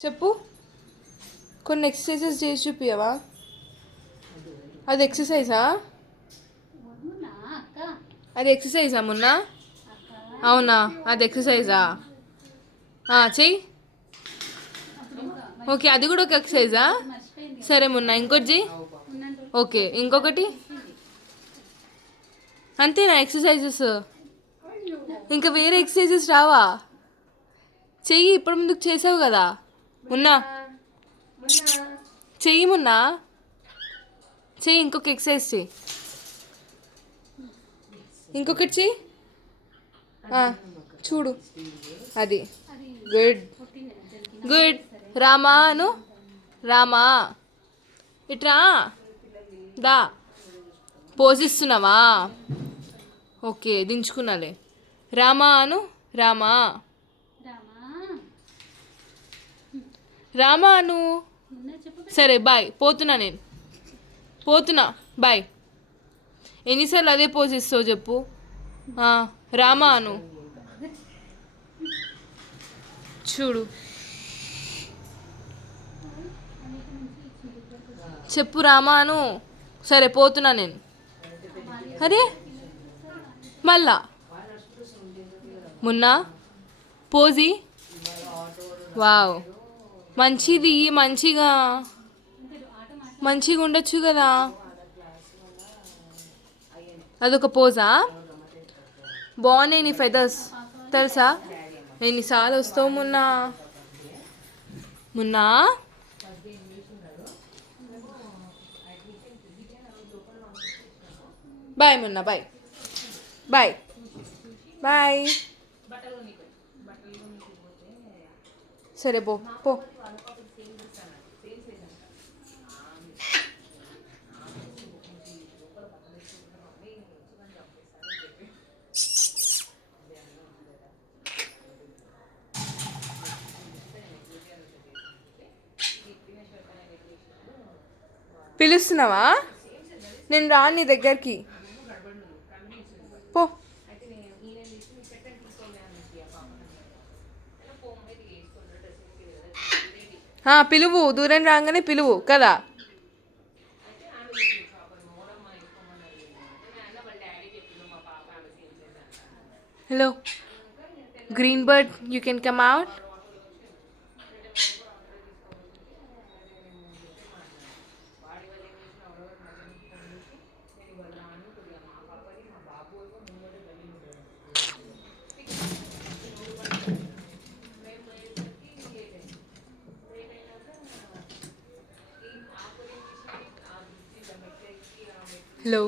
చెప్పు. కొన్ని ఎక్సర్సైజెస్ చేసి చూపియవా? అది ఎక్సర్సైజా? అది ఎక్సర్సైజా మొన్న? అవునా, అది ఎక్సర్సైజా? చెయ్యి. ఓకే, అది కూడా ఒక ఎక్సర్సైజా? సరే మొన్న ఇంకోటి చెయ్యి. ఓకే, ఇంకొకటి. అంతేనా ఎక్సర్సైజెస్? ఇంకా వేరే ఎక్సర్సైజెస్ రావా? చెయ్యి, ఇప్పటి ముందుకు చేసావు కదా. మున్నా చెయ్యి, మున్నా చెయ్యి. ఇంకొక ఎక్సర్సైజ్ చెయ్యి. ఇంకొకటి చెయ్యి. చూడు, అది గుడ్ గుడ్. రామాను, రామా ఇట్రా దా. పోజిస్తున్నావా? ఓకే, దించుకున్నాలే. రామా అను, రామా రామా అను. సరే బాయ్, పోతున్నా నేను. పోతున్నా, బాయ్. ఎన్నిసార్లు అదే పోజ్ ఇస్తావు చెప్పు. రామా అను. చూడు, చెప్పు రామా అను. సరే పోతున్నా నేను. అరే మళ్ళా మొన్న పోజీ. వావ్, మంచిది. మంచిగా మంచిగా ఉండొచ్చు కదా. అదొక పోజా? బాగున్నాయి నీ ఫెదర్స్ తెలుసా? ఎన్నిసార్లు వస్తావు మొన్న? మొన్న బాయ్ మొన్న, బాయ్ బాయ్ బాయ్. సరే పో పో. పిలుస్తున్నావా? నేను రాను నీ దగ్గరికి. పో. పిలువు, దూరం రాగానే పిలువు కదా. Hello green bird, you can come out. Hello